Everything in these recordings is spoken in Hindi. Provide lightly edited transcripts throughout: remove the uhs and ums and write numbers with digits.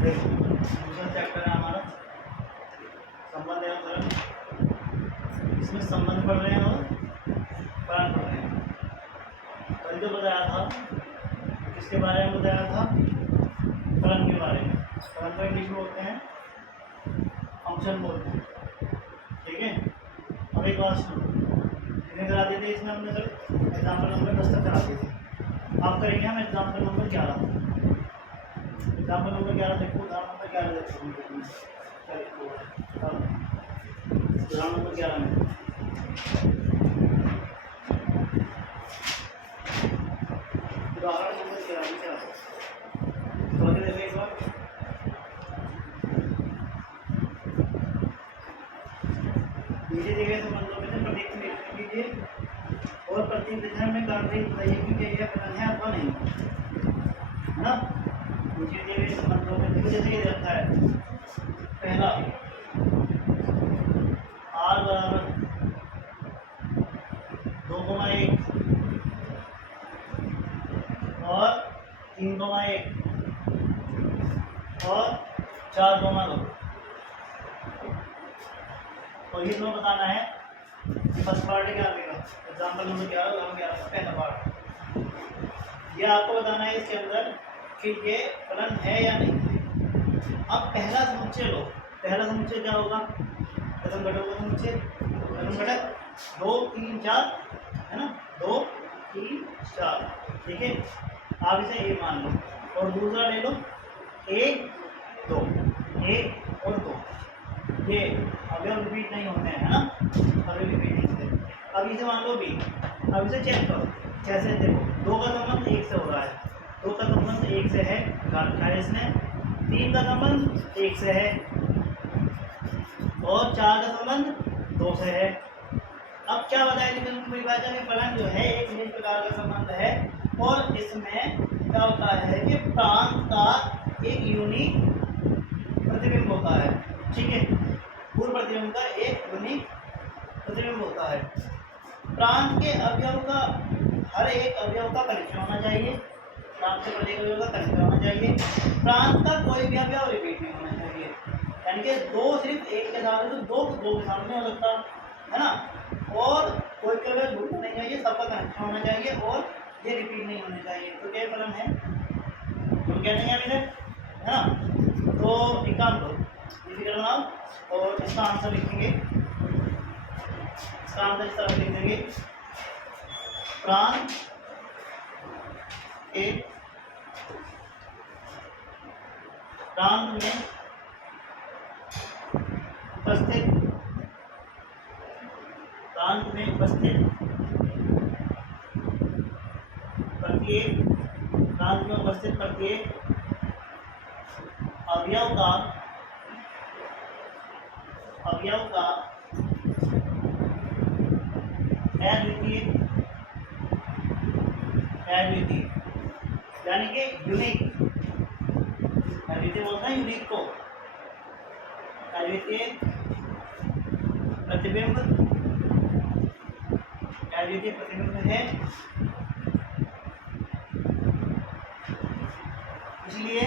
देखो दूसरा चैप्टर है हमारा संबंध एवं फलन। इसमें संबंध पढ़ रहे हैं और फलन पढ़ रहे हैं। कल जो बताया था किसके बारे में बताया था? फलन के बारे में। फलन को इंग्लिश में बोलते हैं फंक्शन बोलते हैं, ठीक है। अब एक बात सुनो, कितने करा दिए थे इसमें हमने? कल एग्जाम्पल नंबर 10 तक करा दिए थे। अब करेंगे हम एग्जाम्पल नंबर 11। एग्जाम्पल नंबर 11 देखो, उदाहरण नंबर 11 देखो। उदाहरण नंबर 11 में उदाहरण नंबर 11 में क्या है? तो देखो एक बार, नीचे दिए गए संबंधों में से प्रत्येक में लिख लीजिए और प्रत्येक दिशा में कार्य बताइए कि क्या यह फलन है अथवा नहीं, है ना। नीचे दिए गए संबंधों में देखो, जैसे ये रखा है पहला r बराबर 2,1 और 3,1 और 4,2 और ये तुम्हें बताना है कि फर्स्ट पार्ट क्या आएगा। एग्जाम्पल नंबर 11 उदाहरण 11 का पहला पार्ट। ये आपको बताना है इसके अंदर कि ये फलन है या नहीं। अब पहला समुच्चय लो। पहला समुच्चय क्या होगा? प्रथम घटक का समुच्चय, प्रथम घटक 2, 3, 4, है ना। 2, 3, 4, ठीक है। आप इसे ए मान लो और दूसरा ले लो 1, 2, 1 और 2। ये अवयव रिपीट नहीं होते हैं, है ना, अवयव रिपीट नहीं होते। अब इसे मान लो बी। अब इसे चेक करो कैसे। देखो 2 का संबंध 1 से हो रहा है, 2 का संबंध 1 से है, रखा है इसने। 3 का संबंध 1 से है और 4 का संबंध 2 से है। अब क्या बताएगी उनकी परिभाषा में? फलन जो है एक निश्चित प्रकार का संबंध है और इसमें क्या होता है कि प्रांत का एक यूनिक प्रतिबिंब होता है, ठीक है। पूर्व प्रतिबिंब का एक यूनिक प्रतिबिंब होता है। प्रांत के अवयव का हर एक अवयव का कनिष्ठ होना चाहिए। प्रांत के प्रत्येक अवयव का कनिष्ठ होना चाहिए। प्रांत का कोई भी अवयव रिपीट नहीं होना चाहिए, यानी कि 2 सिर्फ 1 के साथ है तो 2 के साथ नहीं हो सकता, है ना। और कोई भी अवयव छूटना नहीं चाहिए, सबका कनिष्ठ होना चाहिए और ये रिपीट नहीं होने चाहिए। तो क्या फलन है? तो कहते हैं अभी तक, है ना। तो एक काम करो, फिगर बनाओ और इसका आंसर लिखेंगे। इसका आंसर इस तरह लिख देंगे, प्रांत के प्रांत में उपस्थित प्रत्येक अवयव का अद्वितीय यानी कि यूनिक। अद्वितीय बोलते हैं यूनिक को। अद्वितीय प्रतिबिंब है, इसलिए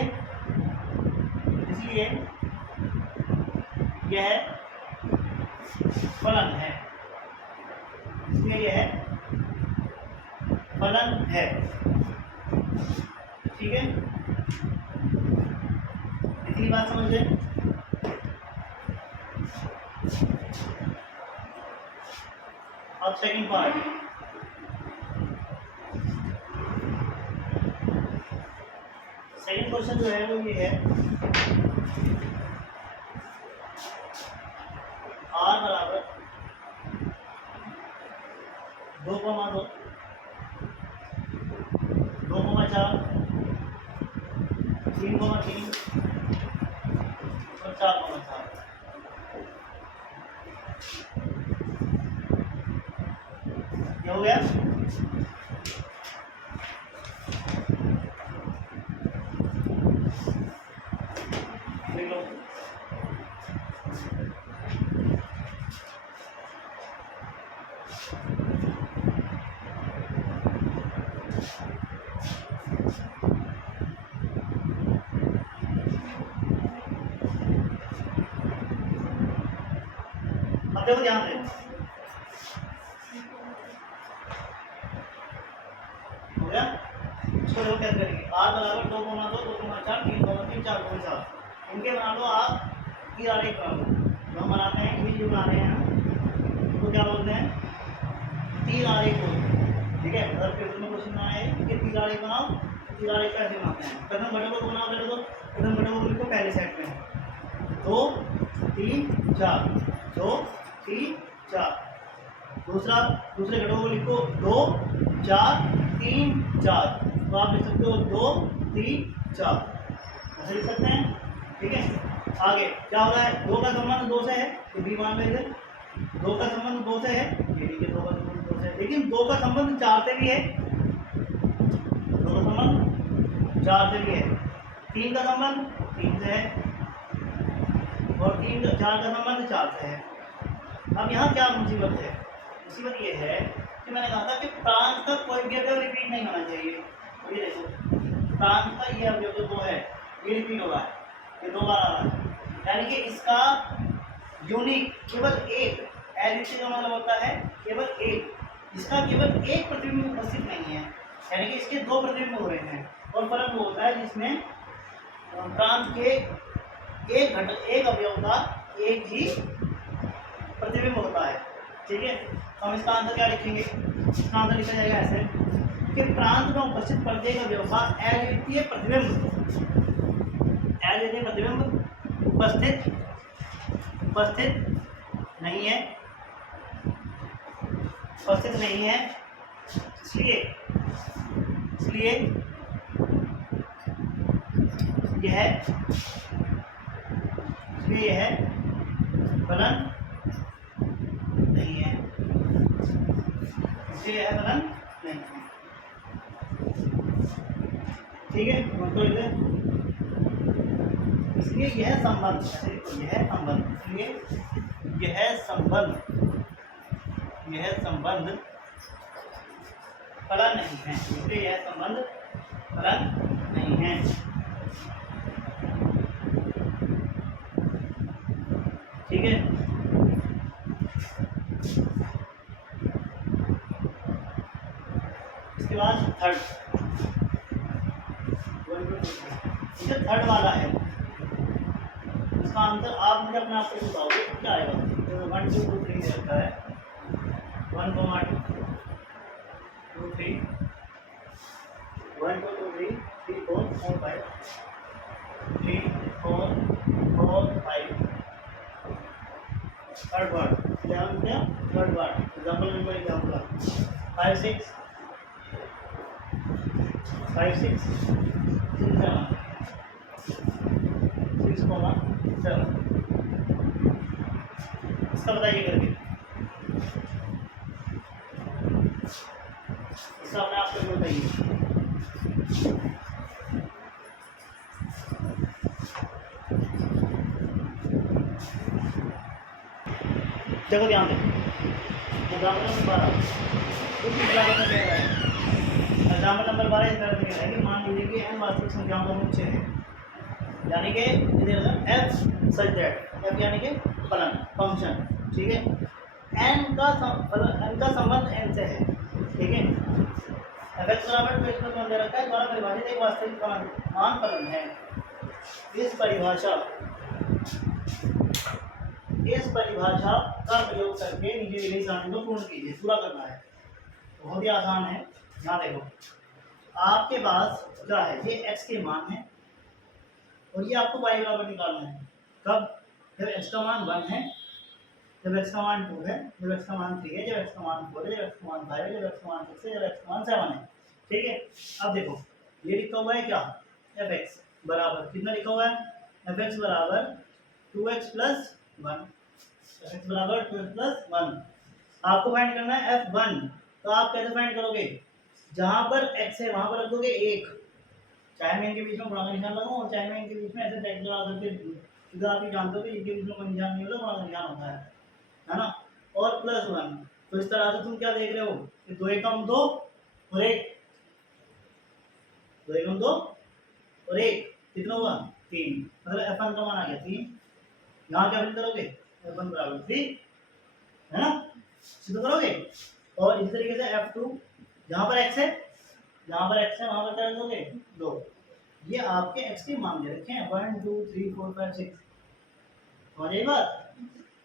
यह फलन है। इसलिए यह फलन है, ठीक है। इतनी बात समझ गए। अब सेकंड पार्ट, सेकंड क्वेश्चन जो है वो ये है, r बराबर 2,2, 2,4, 3,3 और 4,4। ये हो गया। देख लो, अब देखो ध्यान से, हो गया। इसको देखो कैसे करेंगे, आर बराबर 2 गुना 2 2 गुना 4 3 गुना 3 4 गुना 7, इनके बना लो आप तीर आरेख बना लो। जो हम बनाते हैं ये जो बना रहे हैं तो क्या बोलते हैं, तीर आरेख बोलते हैं। ठीक है, अगर पेपर में क्वेश्चन आए कि तीर आरेख बनाओ, तीर आरेख कैसे बनाते हैं, प्रथम घटक को बनाओ। पहले तो प्रथम घटक को लिखो पहले सेट में 2 3 4 2 3 4। दूसरे घटकों को लिखो 2 4 3 4, तो आप लिख सकते हो 2 3 4, ऐसे लिख सकते हैं। ठीक है, आगे क्या हो रहा है, 2 का संबंध 2 से है तो बी मान लो इधर, 2 का संबंध 2 से है, ये भी 2 का संबंध 2 से है, लेकिन 2 का संबंध 4 से भी है, 2 का संबंध 4 से भी है, 3 का संबंध 3 से है और 4 का संबंध 4 से है। अब यहाँ क्या मुसीबत है, मुसीबत ये है कि मैंने कहा था कि प्रांत का कोई भी अवयव रिपीट नहीं होना चाहिए। तो ये देखो प्रांत का ये अवयव जो 2 है ये रिपीट हो रहा है, ये 2 बार आ रहा है, यानी कि इसका यूनिक केवल एक, एडिशन का मतलब होता है केवल एक, इसका केवल एक प्रतिबिंब उपस्थित नहीं है, यानी कि इसके 2 प्रतिबिंब हो रहे हैं। और फर्क वो होता है जिसमें प्रांत के एक अवयव का एक ही प्रतिबिंब होता है। ठीक है, तो हम इसका आंसर क्या लिखेंगे, इसका आंसर लिखा जाएगा ऐसे कि प्रांत में उपस्थित प्रत्येक अवयव का अद्वितीय प्रतिबिंब उपस्थित नहीं है, इसलिए यह फलन नहीं है, इसलिए यह फलन नहीं है। ठीक है, तो इसलिए यह संबंध, यह संबंध फलन नहीं है, इसलिए यह संबंध फलन नहीं है। ठीक है, इसके बाद थर्ड वाला है, इसका आंसर आप मुझे अपने आप से बताओगे क्या आएगा। 1 2 2 3 दे रखा है, 1 2 3 1 2 2 3 3 4 4 5 3 4 4 5 third word third word example number example 5 6 5 6 6 7, इसका बताइए करके, इसका अपने आप को बताइए। देखो ध्यान दो, एग्जाम्पल नंबर 12 एग्जाम्पल नंबर 12 इस तरह से कह रहा है कि मान लीजिए कि n वास्तविक संख्याओं का मुख्य है, यानी कि f सच दैट, f यानी कि फलन फंक्शन। ठीक है, n का संबंध n से है। ठीक है, fx बराबर 2x+1 दे रखा है, द्वारा परिभाषित एक वास्तविक मान फलन है। इस परिभाषा का प्रयोग करके नीचे दी गई सारणी को पूर्ण कीजिए। पूरा करना है, बहुत ही आसान है। यहाँ देखो, आपके पास क्या है, ये x के मान है और ये आपको y बराबर निकालना है। कब, जब x का मान 1 है, जब x का मान 2 है, जब x का मान 3 है, जब x का मान 4 है, जब x का मान 5 है, जब x का मान 6 है, जब x का मान 7 है। ठीक है, अब देखो ये लिखा हुआ है क्या, fx बराबर कितना लिखा हुआ है, fx बराबर 2x+1, fx बराबर 2x+1। आपको फाइंड करना है f1, तो आप कैसे फाइंड करोगे, जहां पर x है वहां पर रख दोगे 1, चाहे मैं इनके बीच में गुणा का निशान लगाऊं और चाहे मैं इनके बीच में ऐसे ब्रैकेट लगा करके, इधर आप ये जानते हो कि इनके बीच में कोई निशान नहीं होता, गुणा का निशान होता है ना, और +1। तो इस तरह से तुम क्या देख रहे हो कि 2 एकम 2 और 1, 2 एकम 2 और 1 कितना हुआ 3, मतलब f1 का मान आ गया 3। यहाँ क्या फिल करोगे, f1 बराबर 3 है ना, सिद्ध करोगे। और इसी तरीके से F2 जहाँ पर x है, जहाँ पर x है वहाँ पर क्या दोगे 2। ये आपके x के मान दे रखे हैं 1 2 3 4 5 6, समझ आई बात।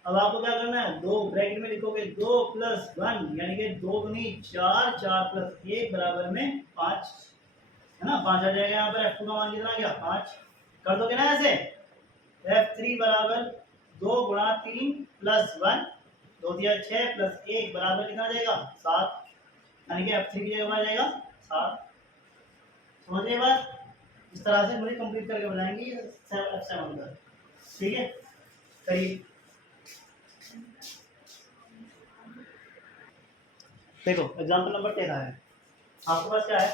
अब आपको क्या करना है, दो ब्रैकेट में लिखोगे 2 प्लस 1 यानी कि 2 दूनी 4, 4 प्लस 1 बराबर में 5, है ना। 5 आ जाएगा यहाँ पर। F2 का मान कितना आ गया 5, कर दोगे ना ऐसे। F3 बराबर 2 गुणा 3 प्लस 1, 2 दिया 6 प्लस 1 बराबर कितना आ जाएगा 7, यानी कि F3 की जगह आ जाएगा 7। समझ रहे बात। इस तरह से मुझे कंप्लीट करके बनाएंगे F7 का, ठीक है। करिए, देखो एग्जांपल नंबर 13 है। आपके पास क्या है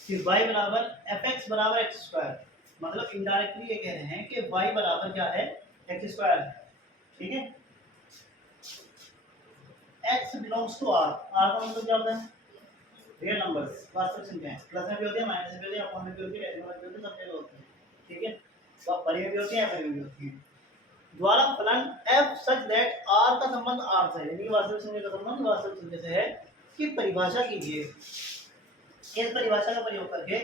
कि y बराबर fx बराबर एक्स स्क्वायर, मतलब इनडायरेक्टली ये कह रहे हैं कि y बराबर क्या है एक्स स्क्वायर, ठीक है। x belongs to r, r का मतलब क्या होता है रियल नंबर्स, वास्तविक संख्याएं। प्लस में भी होती है, माइनस में भी होती है, अपॉन में भी होती है, डेसिमल में भी होती है, सब जगह होती है, ठीक है। तो बड़ी में भी होती है, ऐसे में भी होती है। द्वारा फलन f सच दैट r का संबंध r से है, यानी वास्तविक संख्या का संबंध वास्तविक संख्या से है, कि परिभाषा कीजिए। इस परिभाषा का प्रयोग करके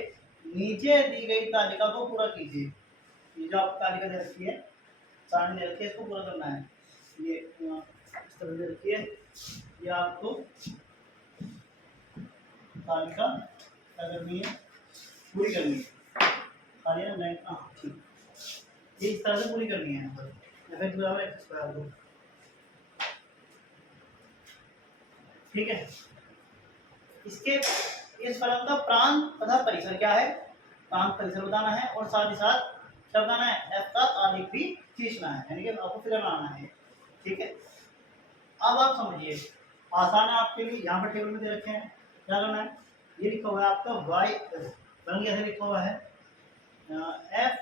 नीचे दी गई तालिका को पूरा कीजिए। ये जो आपको तालिका दे रखी है, सारणी दे रखी है, इसको पूरा करना है। ये इस तरह दे रखी है, ये आपको तालिका क्या करनी है, पूरी करनी है। खाली है ब्लैंक, हाँ ठीक, ये इस तरह से पूरी करनी है। यहाँ पर fx बराबर एक्स स्क्वायर को, ठीक है। इसके इस फलन का प्रांत तथा परिसर क्या है, प्रांत परिसर बताना है, और साथ ही साथ क्या बताना है, f का आलेख भी खींचना है, यानी कि आपको फिगर बनाना है, ठीक है। अब आप समझिए, आसान है आपके लिए। यहाँ पर टेबल में दे रखे हैं, क्या करना है, ये लिखा हुआ है आपका y, फलन कैसे लिखा हुआ है, f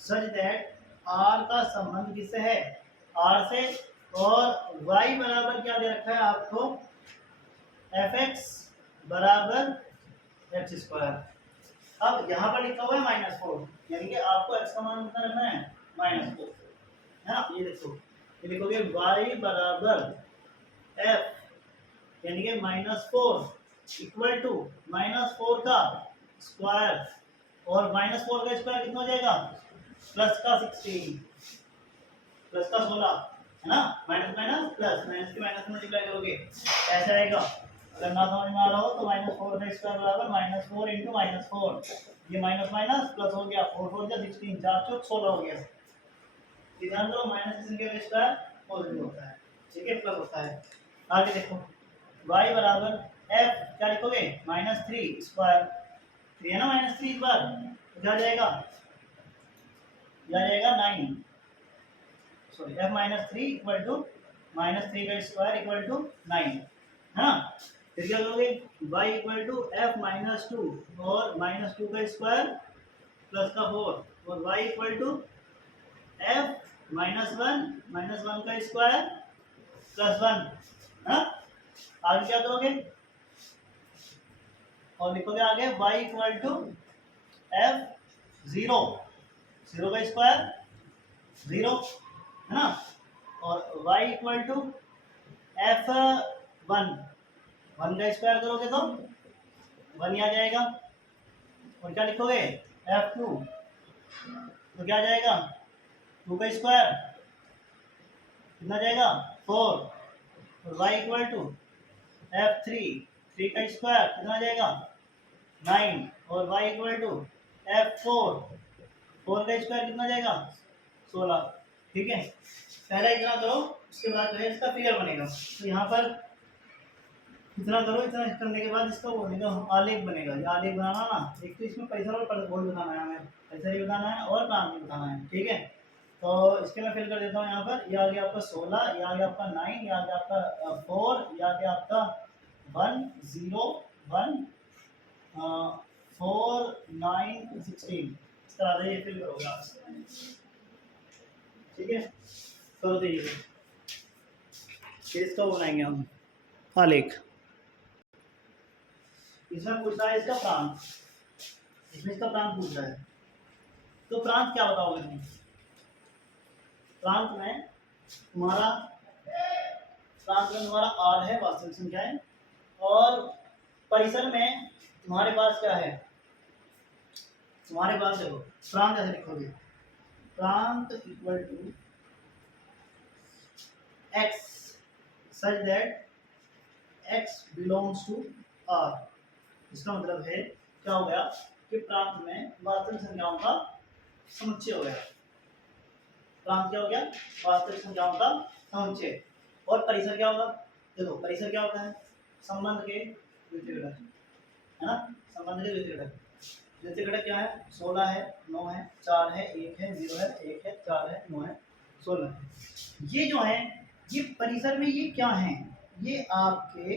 सच दैट r का संबंध किससे है, r से, और y बराबर क्या दे रखा है आपको, fx बराबर एक्स स्क्वायर। अब यहाँ पर लिखा हुआ है -4, यानी कि आपको x का मान कितना रखना है -4, है ना। ये देखो, ये लिखोगे y बराबर f यानी कि -4 इक्वल टू -4 का स्क्वायर, और -4 का स्क्वायर कितना हो जाएगा, प्लस का 16, प्लस का 16, है ना। माइनस माइनस प्लस, माइनस की माइनस में मल्टीप्लाई करोगे ऐसे आएगा। अगर ना समझ में आ रहा हो तो -4 का स्क्वायर बराबर -4 इंटू -4, ये माइनस माइनस प्लस हो गया, 4 4 जा 16, 4 चौक 16 हो गया। ध्यान दो, माइनस की संख्या का स्क्वायर पॉजिटिव होता है, ठीक है, प्लस होता है। आगे देखो, y बराबर f क्या लिखोगे -3 स्क्वायर, 3 है ना, -3 इस बार तो क्या जाएगा, क्या जाएगा 9, सॉरी f -3 इक्वल टू -3 का स्क्वायर इक्वल टू 9, है ना। फिर क्या करोगे, y इक्वल टू f -2 और -2 का स्क्वायर प्लस का 4, और y इक्वल टू f -1 का स्क्वायर प्लस 1, है। आगे क्या करोगे, और लिखोगे आगे y इक्वल टू f 0 का स्क्वायर 0, है ना, और y इक्वल टू f 1 का स्क्वायर करोगे तो 1 ही आ जाएगा, और क्या लिखोगे f2 तो क्या आ जाएगा 2 का स्क्वायर कितना जाएगा 4, और y इक्वल टू f3 का स्क्वायर कितना आ जाएगा 9, और y इक्वल टू f4 का स्क्वायर कितना जाएगा 16, ठीक है। पहला इतना करो, उसके बाद जो है इसका फिगर बनेगा। तो यहाँ पर इतना करो, इतना करने के बाद इसका वो बनेगा आलेख बनेगा। ये आलेख बनाना ना, एक तो इसमें परिसर और परिबोध बताना है, हमें परिसर भी बताना है और प्रांत भी बताना है, ठीक है। तो इसके मैं फिल कर देता हूँ यहाँ पर। ये आ गया आपका 16, ये आ गया आपका 9, ये आ गया आपका 4, ये आ गया आपका 1 0 1 4 9 16, इस तरह से ये फिल करोगे आप, ठीक है। कर दीजिए, फिर इसका वो बनाएंगे हम आलेख। इसमें पूछ रहा है इसका प्रांत, इसमें इसका प्रांत पूछ रहा है, तो प्रांत क्या बताओगे तुम। प्रांत में तुम्हारा प्रांत में तुम्हारा आर है, वास्तविक संख्या है, और परिसर में तुम्हारे पास क्या है, तुम्हारे पास देखो प्रांत ऐसे लिखोगे, प्रांत equal to x such that x belongs to R. इसका मतलब है क्या हो गया कि प्रांत में वास्तविक संख्याओं का समुच्चय हो गया। प्रांत क्या हो गया, वास्तविक संख्याओं का समुच्चय। और परिसर क्या होगा, देखो परिसर क्या होता है, संबंध के द्वितीय घटक, है ना, संबंध के द्वितीय घटक। द्वितीय घटक क्या है, 16 है, 9 है, 4 है, 1 है, 0 है, 1 है, 4 है, 9 है, 16 है। ये जो है ये परिसर में ये क्या है, ये आपके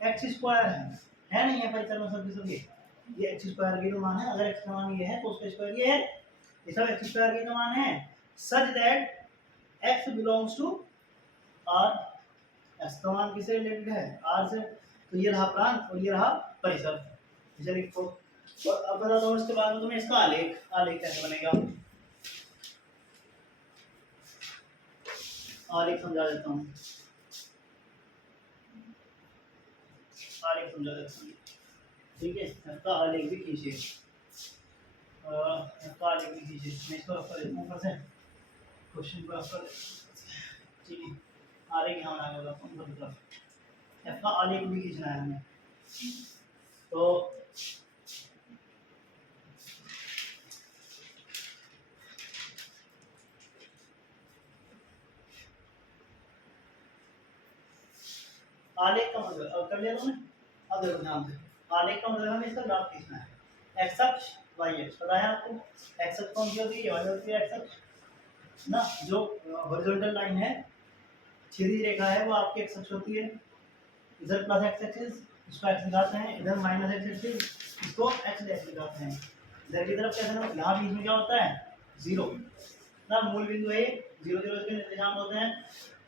एक्स स्क्वायर है नहीं है परिसर में सबके सब। ये एक्स स्क्वायर की तो मान है, अगर एक्स का मान ये है तो उसका स्क्वायर ये है, ये सब एक्स स्क्वायर की तो मान है। Such that x belongs to R, x का मान किससे रिलेटेड है, आर से। तो ये रहा प्रांत और ये रहा परिसर, इसे लिखो। और अब बता दो इसके बाद में तुम्हें इसका आलेख कैसे बनेगा, आलेख समझा देता हूँ, आलेख समझा देता हूँ, ठीक है। इसका आलेख भी खींचिए, इसका आलेख भी खींचिए, मैं इसको रख कर देता हूँ ऊपर से, क्वेश्चन को रख कर, ठीक है। आलेख यहाँ बनाएगा ऊपर की तरफ, इसका आलेख भी खींचना है हमें। तो आलेख का मतलब कर लिया तुमने, अब देखो ध्यान से, आलेख का मतलब हमें इसका ग्राफ खींचना है, एक्स अक्ष वाई अक्ष, पता है आपको एक्स अक्ष कौन सी होती है, वाई होती है एक्स अक्ष ना, जो हॉरिजॉन्टल लाइन है, सीधी रेखा है, वो आपकी एक्स अक्ष होती है। इधर प्लस एक्स एक्सिस इसको एक्स दिखाते हैं, इधर माइनस एक्स एक्सिस इसको एक्स डैश दिखाते हैं। इधर की तरफ कैसे ना, यहाँ बीच में क्या होता है, जीरो ना, मूल बिंदु है, 0 0 इसके निर्देशांक होते हैं।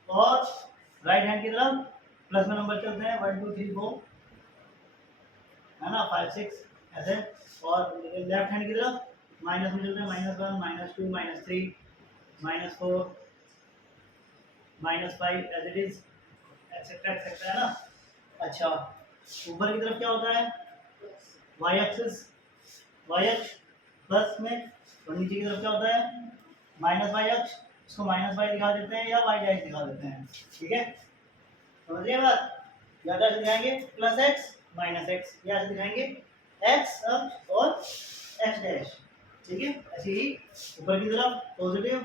और राइट हैंड की तरफ प्लस में नंबर चलते हैं, 1 2 3 4 है ना, 5 6 ऐसे। और लेफ्ट हैंड की तरफ माइनस में चलते हैं, -1 -2 -3 -4 -5 as it is, etcetera etcetera, है ना। अच्छा, ऊपर की तरफ क्या होता है, वाई एक्सिस, वाई अक्ष प्लस में, और नीचे की तरफ क्या होता है, माइनस वाई अक्ष, इसको माइनस वाई दिखा देते हैं या वाई डैश दिखा देते हैं, ठीक है, समझिए बात। या कैसे दिखाएंगे, प्लस एक्स माइनस एक्स, या ऐसे दिखाएंगे एक्स अक्ष और एक्स डैश, ठीक है। ऐसे ही ऊपर की तरफ positive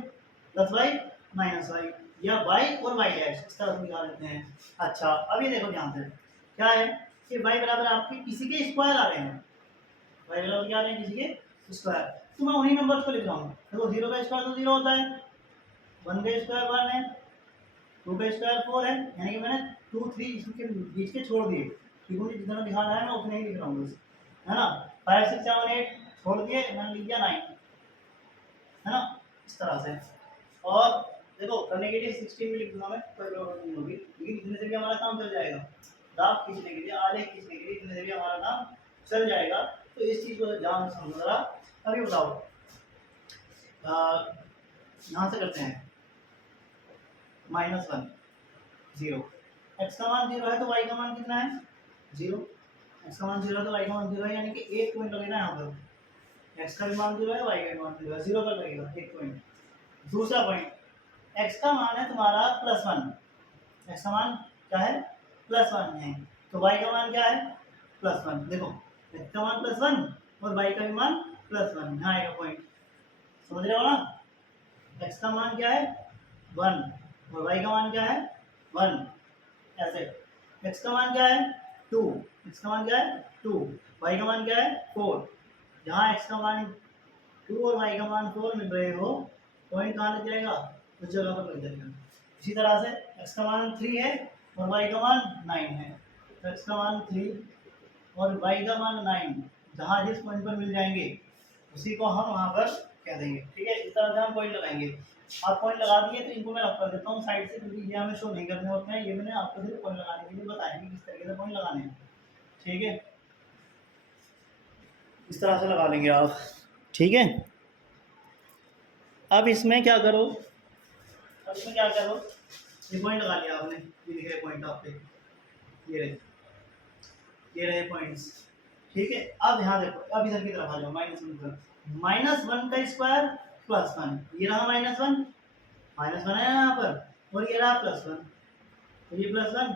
plus Y minus Y, या वाई और वाई डैश इस तरह से दिखा देते हैं। अच्छा, अब ये देखो ध्यान से, क्या है कि वाई बराबर आपके किसी के स्क्वायर आ रहे हैं, वाई बराबर क्या आ रहे हैं, किसी के स्क्वायर। तो मैं उन्हीं नंबर्स को लिख रहा हूँ, देखो 0 का स्क्वायर तो 0 होता है, 1 का स्क्वायर 1 है, 2 का स्क्वायर 4 है, यानी कि मैंने 2 3 इसके बीच के छोड़ दिए, क्योंकि मुझे जितना दिखाना है मैं उतने ही लिख रहा हूँ बस, है ना। 5 6 7 8 छोड़ दिए, मैंने लिख दिया 9, है ना, इस तरह से। और देखो करने के लिए 16 भी लिख दूंगा मैं, कोई प्रॉब्लम नहीं होगी, लेकिन इतने से भी हमारा काम चल जाएगा, ग्राफ खींचने के लिए, आलेख खींचने के लिए इतने से भी हमारा काम चल जाएगा। तो इस चीज़ को ध्यान से समझो जरा। अभी बताओ, यहाँ से करते हैं, -1 0, एक्स का मान 0 है तो वाई का मान कितना है, 0, एक्स का मान 0 है तो वाई का मान 0 है, यानी कि 1 पॉइंट लगेगा यहाँ पर, एक्स का भी मान 0 है, वाई का भी मान 0 है, 0 पर लगेगा 1 पॉइंट। दूसरा पॉइंट, एक्स का मान है तुम्हारा +1, एक्स का मान क्या है, +1 है, तो वाई का मान क्या है, +1। देखो एक्स का मान +1 और वाई का भी मान +1, यहाँ आएगा पॉइंट, समझ रहे हो ना। एक्स का मान क्या है 1 और वाई का मान क्या है 1, ऐसे। एक्स का मान क्या है 2, एक्स का मान क्या है 2, वाई का मान क्या है 4। जहाँ एक्स का मान 2 और वाई का मान 4 मिल रहे हो, पॉइंट कहाँ लग जाएगा, उस जगह पर लग जाएगा। इसी तरह से एक्स का मान 3 है और वाई का मान 9 है, तो एक्स का मान 3 और वाई का मान 9, जहाँ जिस पॉइंट पर मिल जाएंगे उसी को हम वहाँ पर कह देंगे, ठीक है। इस तरह से हम पॉइंट लगाएंगे। आप पॉइंट लगा दिए तो इनको मैं रख कर देता हूँ साइड से, क्योंकि ये हमें शो नहीं करने होते हैं, ये मैंने आपको सिर्फ पॉइंट लगाने के लिए बताया कि किस तरीके से पॉइंट लगाने हैं, ठीक है। इस तरह से लगा लेंगे आप, ठीक है। अब इसमें क्या करो, अब इसमें क्या करो, ये पॉइंट लगा लिया आपने, ये लिख रहे पॉइंट आप पे, ये रहे पॉइंट्स, ठीक है। अब यहाँ देखो, अब इधर की तरफ आ जाओ, -1 पर, -1 का स्क्वायर +1, ये रहा -1 है यहाँ पर, और ये रहा +1, तो ये +1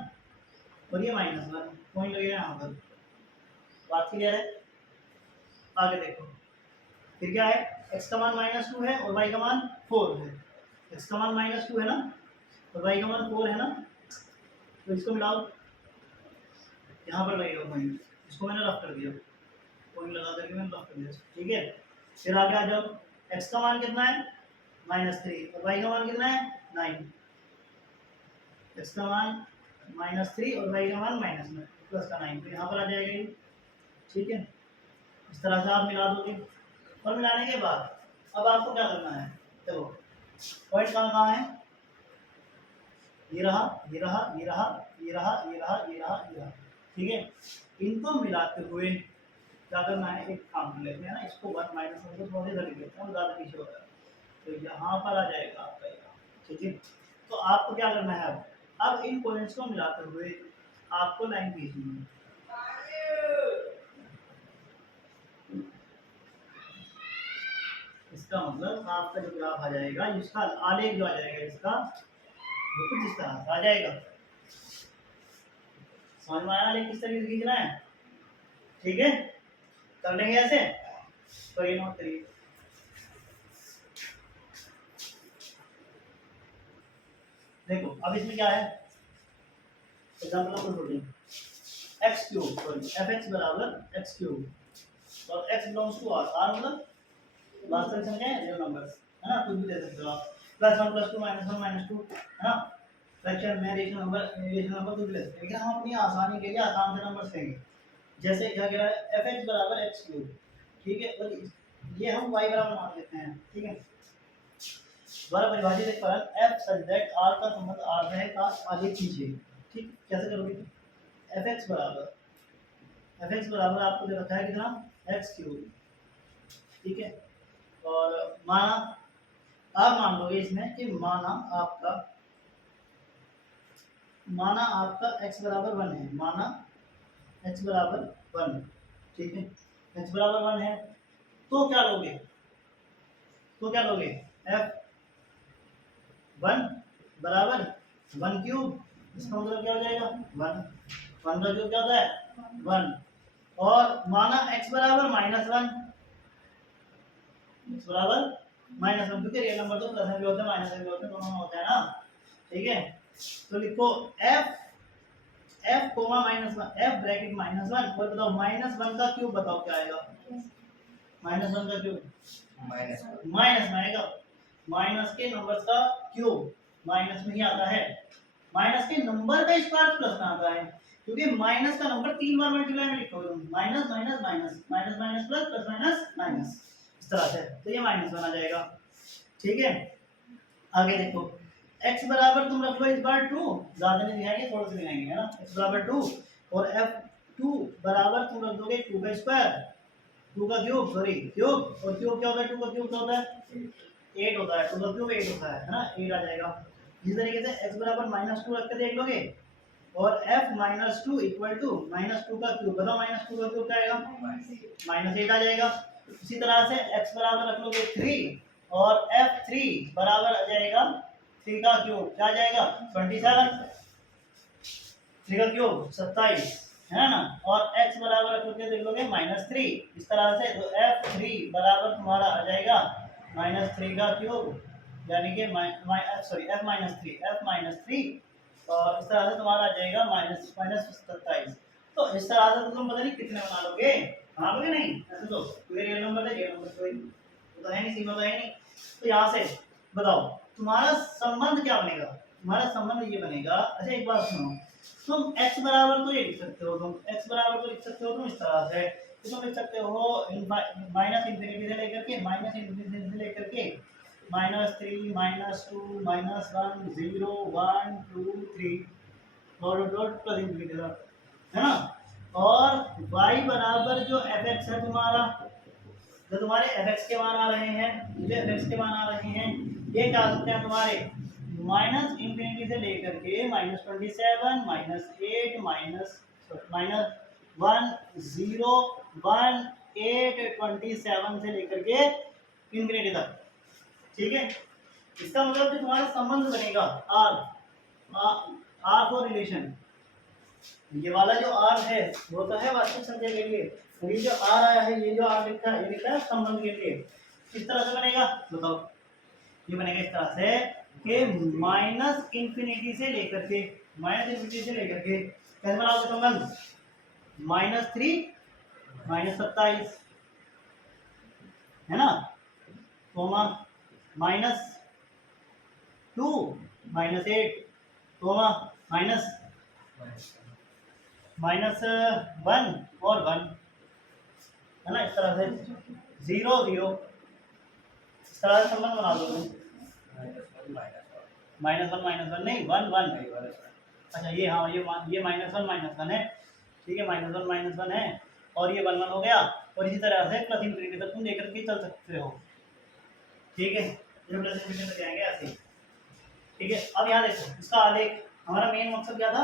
और ये -1 पॉइंट लगेगा यहाँ पर। बात क्लियर है? आगे देखो फिर क्या है, x का मान -2 है और y का मान 4 है। x का मान -2 है ना और y का मान 4 है ना, तो इसको मिलाओ, यहाँ पर लगेगा पॉइंट, इसको मैंने रफ कर दिया, पॉइंट लगा करके मैंने रफ कर दिया, ठीक है। फिर आगे आ जाओ, x का मान कितना है -3 और y का मान कितना है 9, x का मान -3 और y का मान -9 प्लस का 9, तो यहाँ पर आ जाएगा ये, ठीक है। इस तरह से आप मिला दोगे, और मिलाने के बाद अब आपको क्या करना है, देखो पॉइंट कहाँ कहाँ है, ये रहा, ये रहा, ये रहा, ये रहा, ये रहा, ये रहा, ये रहा, ठीक है। इनको मिलाते हुए क्या करना है, एक काम कर लेते हैं ना, इसको 1 -1 को थोड़ा इधर लिख लेते हैं, ज़्यादा पीछे हो रहा है, तो यहाँ पर आ जाएगा आपका ये, ठीक है। तो आपको क्या करना है, अब इन पॉइंट्स को मिलाते हुए आपको लाइन खींचनी है, इसका मतलब आपका जो ग्राफ आ जाएगा, इसका आलेख जो आ जाएगा इसका, वो कुछ इस तरह से आ जाएगा। समझ में आया आलेख किस तरीके से खींचना है, ठीक है। कर लेंगे ऐसे, तो ये नोट करिए, देखो अब इसमें क्या है, एग्जाम्पल नंबर 14, f(x) बराबर x³ और x बिलोंग्स टू R मतलब वास्तविक संख्या है, रियल नंबर्स है ना, कुछ भी दे सकते हो आप, +1 +2 -1 -2 है ना, फ्रैक्शन में रेशनल नंबर कुछ भी ले सकते हैं, लेकिन हम अपनी आसानी के लिए आसान से नंबर्स लेंगे। जैसे क्या कह रहा है, f(x) बराबर x³, ठीक है, और ये हम y बराबर मान लेते हैं, ठीक है। द्वारा परिभाषित एक फलन f such that r का संबंध r है का आलेख खींचिए, ठीक। कैसे करोगे, f(x) बराबर आपको दे रखा है कितना, x³, ठीक है। और माना, आप मान लोगे इसमें कि माना आपका x बराबर 1 है, माना x बराबर 1, ठीक है, x बराबर 1 है, तो क्या लोगे, f(1) बराबर 1³, इसका मतलब क्या हो जाएगा 1 का क्यूब क्या होता है 1, और माना x बराबर -1, क्योंकि रियल नंबर तो प्लस में भी होते हैं माइनस में भी होते हैं, दोनों में होता है ना, ठीक है। तो लिखो f कोमा -1, f ब्रैकेट -1, और बताओ -1 का क्यूब, बताओ क्या आएगा, -1 का क्यूब माइनस में आएगा, माइनस के नंबर्स का क्यूब माइनस में ही आता है, माइनस के नंबर का स्क्वायर प्लस में आता है, क्योंकि माइनस का नंबर 3 बार मल्टीप्लाई में लिखो, minus minus minus minus minus plus plus minus minus, इस तरह से, तो ये माइनस बना जाएगा, ठीक है। आगे देखो, x बराबर तुम रख लो इस बार 2, ज्यादा नहीं दिखाएंगे, थोड़ा सा दिखाएंगे है ना, x बराबर 2 और f2 बराबर तुम रख दोगे 2 का स्क्वायर, 2 का क्यूब, सॉरी क्यूब, और क्यूब क्या होता है, 2 का क्यूब क्या होता है 8 होता है, 2 का क्यूब 8 होता है ना, 8 आ जाएगा। इस तरीके से x बराबर -2 रख के देख लोगे, और f -2 इक्वल टू -2 का क्यूब, बताओ -2 का क्यूब क्या आएगा -8 आ जाएगा। इसी तरह से x बराबर रख लोगे 3 और f3 बराबर आ जाएगा 3 का क्यूब, क्या आ जाएगा 27, 3 का क्यूब 27 है ना, और x बराबर रख के देख लोगे -3, इस तरह से तो f3 बराबर तुम्हारा आ जाएगा -3 का क्यूब, यानी कि f-3 और इस तरह से तुम्हारा आ जाएगा -27। तो इस तरह से तुम पता नहीं कितने बना लोगे, बना लोगे नहीं, ऐसे तो कोई रियल नंबर है, रियल नंबर कोई तो है नहीं, सीमा तो है नहीं। तो यहाँ से बताओ तुम्हारा संबंध क्या बनेगा, तुम्हारा संबंध ये बनेगा, अच्छा एक बात सुनो, तुम x बराबर तो ये लिख सकते हो, तुम x बराबर तो लिख सकते हो तुम इस तरह से, तो तुम लिख सकते हो माइनस इंफिनिटी से लेकर के -3 -2 -1 0 1 2 3 डॉट प्लस इंफिनिटी है ना, और y बराबर जो f(x) है तुम्हारा, जो तुम्हारे f(x) के मान आ रहे हैं, ये क्या आ सकते हैं तुम्हारे माइनस इंफिनिटी से लेकर के -27 -8 -1 0 1 8 27 से लेकर के इंफिनिटी तक। ठीक है, इसका मतलब जो तुम्हारा संबंध बनेगा आर आर फॉर रिलेशन, ये वाला जो आर है वो तो है वास्तविक संख्या के लिए, और ये जो आर आया है, ये जो आर लिखा है, ये लिखा है संबंध के लिए। किस तरह से बनेगा बताओ? ये बनेगा इस तरह से कि माइनस इंफिनिटी से लेकर के कैसे बनाओगे संबंध? -3 -27 है ना, कोमा -2 -8 कोमा -1 और 1 है ना, इस तरह से 0 0 इस तरह से संबंध बना दो तुम। -1 नहीं 1 1। अच्छा ये हाँ ये -1 है, ठीक है, -1 है, और ये 1 1 हो गया, और इसी तरह से प्लस इंफिनिटी तक तुम लेकर के चल सकते हो। ठीक है, ये प्लस इंफिनिटी तक जाएंगे ऐसे। ठीक है, अब यहाँ देखो इसका आलेख, हमारा मेन मकसद क्या था?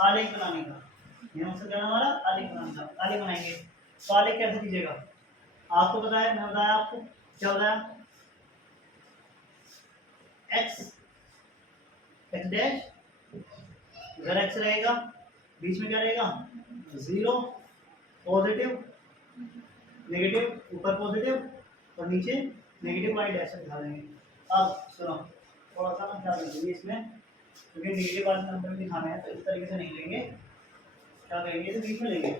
आलेख बनाने का। मेन मकसद क्या था हमारा? आलेख बनाने का। आलेख बनाएंगे तो आलेख कैसे कीजिएगा? आपको पता है, मैं बताया आपको, क्या बताया? एक्स डैश, इधर एक्स रहेगा, बीच में क्या रहेगा? 0 पॉजिटिव नेगेटिव, ऊपर पॉजिटिव और नीचे नेगेटिव वाई डैश दिखा देंगे। अब सुनो, थोड़ा सा ना क्या करेंगे इसमें, क्योंकि नेगेटिव वाले नंबर दिखाना है तो इस तरीके से नहीं लेंगे, क्या करेंगे तो बीच में लेंगे।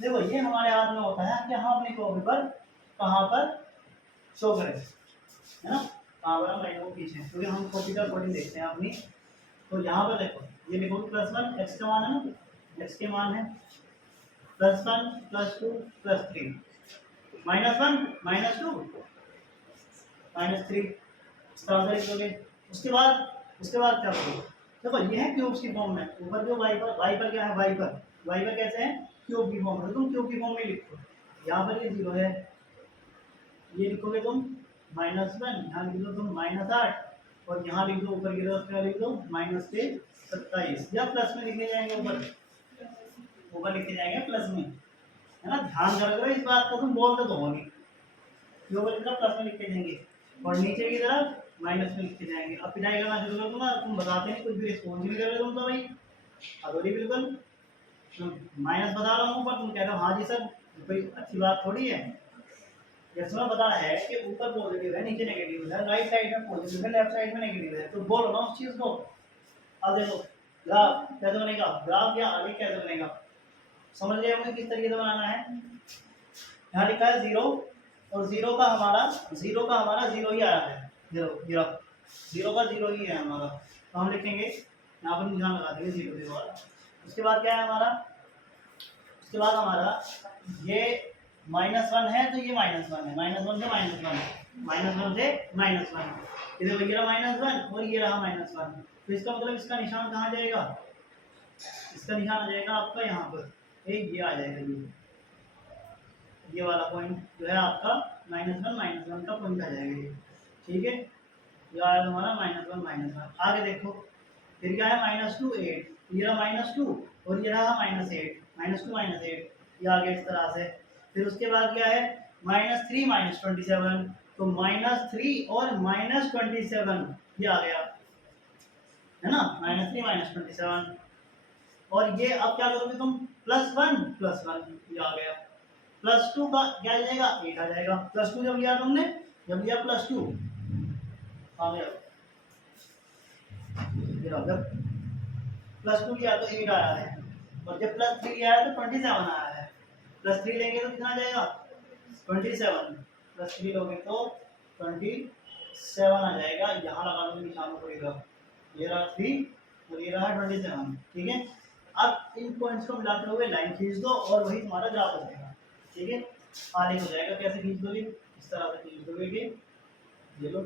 देखो ये हमारे हाथ में होता है कि हम अपने कॉपी पर कहाँ पर शो करें, है ना, कहाँ पर हम लाइन को खींचें, क्योंकि हम कॉपी का अकॉर्डिंग देखते हैं अपनी। तो यहाँ पर देखो ये लिखो +1 एक्स का मान है ना, एक्स के मान है, +1 +2 +3 -1 -2 -3 इस तरह से लिख दोगे। उसके बाद क्या करोगे? देखो ये है क्यूब्स की फॉर्म में, ऊपर जो वाई पर क्या है, वाई पर कैसे है? क्यूब की फॉर्म में, तुम क्यूब की फॉर्म में लिखो। यहाँ पर ये 0 है, ये लिखोगे तुम -1, यहाँ लिख दो तुम -8, और यहाँ लिख दो ऊपर की तरफ क्या लिख दो -27, या प्लस में लिखे जाएंगे, ऊपर लिखे जाएंगे प्लस में, है ना। ध्यान रखो इस बात को, तुम बोलते तो होगी, ऊपर की तरफ प्लस में लिखे जाएंगे और नीचे की तरफ माइनस में लिखे जाएंगे। अब पिटाई करना शुरू कर दूंगा, तुम बताते नहीं, कुछ भी रिस्पॉन्स नहीं कर रहे तुम तो भाई, अधूरी बिल्कुल। माइनस बता रहा हूँ पर तुम कह रहे हो हाँ जी सर, कोई अच्छी बात थोड़ी है। जैसे मैं बता है कि ऊपर पॉजिटिव है नीचे नेगेटिव है, राइट साइड में पॉजिटिव है लेफ्ट साइड में नेगेटिव है, तो बोलो ना उस चीज को। अब देखो ग्राफ कैसे बनेगा, ग्राफ या आलेख कैसे बनेगा, समझ गए होंगे किस तरीके से बनाना है। यहाँ लिखा है 0, और 0 का हमारा 0 ही आया है, 0 का 0 ही है हमारा, तो हम लिखेंगे यहाँ पर निशान लगा देंगे 0 0 वाला। उसके बाद क्या है हमारा, उसके बाद हमारा ये -1 है, तो ये -1 है, -1 से -1 -1 से -1, इधर ये रहा -1 और ये रहा -1, तो इसका मतलब इसका निशान कहाँ जाएगा? इसका निशान आ जाएगा आपका यहाँ पर, एक ये आ जाएगा, ये वाला पॉइंट जो है आपका -1 का पॉइंट आ जाएगा ये। ठीक है, ये आया हमारा -1 आगे देखो फिर क्या है, -2 8, ये रहा -2 और ये रहा -8, -2 -8, ये आ गया इस तरह से। फिर उसके बाद क्या है, -3 -27, तो -3 और -27 ये आ गया, है ना, -3 -27, और ये अब क्या करोगे तुम, +1 ये आ गया, +2 का क्या आ जाएगा, 8 आ जाएगा, +2 जब लिया तुमने, जब लिया +2 आ गया, जब +2 लिया तो 8 आया है, और जब +3 लिया है तो 27 आया है। +3 लेंगे तो कितना आ जाएगा, 27, +3 लोगे तो 27 आ जाएगा। यहाँ लगा दो निशान को इधर, ये रहा 3 और ये रहा 27। ठीक है, अब इन पॉइंट्स को मिलाते हुए लाइन खींच दो और वही तुम्हारा ग्राफ हो जाएगा। ठीक है, आलेख हो जाएगा। कैसे खींच दोगे, इस तरह से खींच दोगे कि ये लो,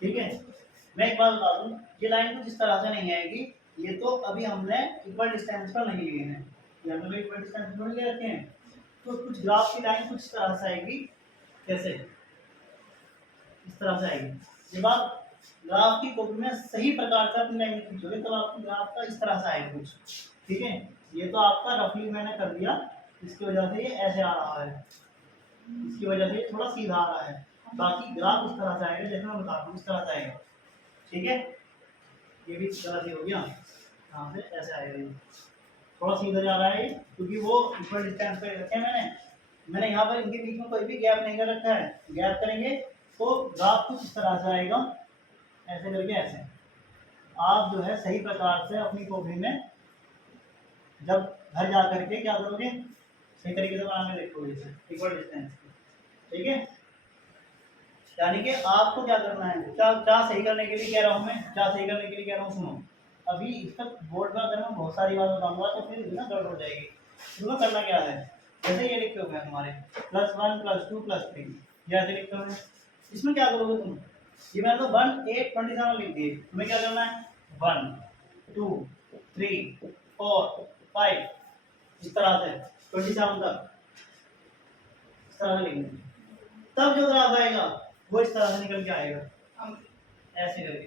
ठीक है। मैं एक बात बता दूं, ये लाइन कुछ इस तरह से नहीं आएगी, ये तो अभी हमने इक्वल डिस्टेंस पर नहीं लिए हैं, ये हमने इक्वल डिस्टेंस पर नहीं ले रखे हैं, तो कुछ ग्राफ की लाइन कुछ इस तरह से आएगी, कैसे इस तरह से आएगी। जब आप ग्राफ की कॉपी में सही प्रकार से अपनी लाइन खींचोगे तो आपको ग्राफ का इस तरह से आएगा कुछ, ठीक है। ये तो आपका रफली मैंने कर दिया, इसकी वजह से ये ऐसे आ रहा है, इसकी वजह से ये थोड़ा सीधा आ रहा है। बाकी ग्राफ इस तरह से आएगा जैसे मैं बता रहा हूँ, इस तरह से आएगा, ठीक है। ये भी इस तरह से हो गया, यहाँ से ऐसे आएगा, ये थोड़ा सीधा जा रहा है क्योंकि वो इक्वल डिस्टेंस पे रखे हैं मैंने यहाँ पर इनके बीच में कोई भी गैप नहीं कर रखा है। गैप करेंगे तो ग्राफ कुछ इस तरह से आएगा, ऐसे करके ऐसे। आप जो है सही प्रकार से अपनी कॉपी में जब घर जा करके क्या करोगे, सही तरीके से बना के देखोगे इसे इक्वल डिस्टेंस, ठीक है। यानी कि आपको क्या करना है, क्या सही करने के लिए कह रहा हूँ मैं, क्या सही करने के लिए कह रहा हूँ, सुनो। अभी इस तक बोर्ड पर अगर मैं बहुत सारी बात बताऊंगा तो फिर ना गड़बड़ हो जाएगी। तुम्हें करना क्या है, जैसे ये लिखे हुए हैं हमारे +1 +2 +3, ये ऐसे लिखे हुए हैं। इसमें क्या करोगे तुम, ये मैंने तो 1 8 27 लिख दिए, तुम्हें क्या करना है 1 2 3 4 5 इस तरह से 27 तक इस तरह से लिखना। तब जो ग्राफ आएगा वो इस तरह से निकल के आएगा, ऐसे करके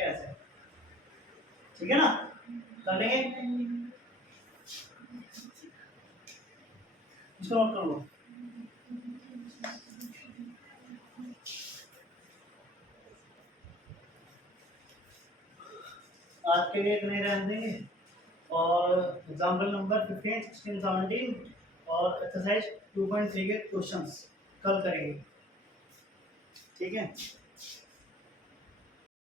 ऐसे, ठीक है ना। कर लेंगे, इसको नोट कर लो। आज के लिए इतने रहने देंगे, और एग्जाम्पल नंबर 15 16 17 और एक्सरसाइज 2.3 के क्वेश्चंस कल करेंगे, ठीक है।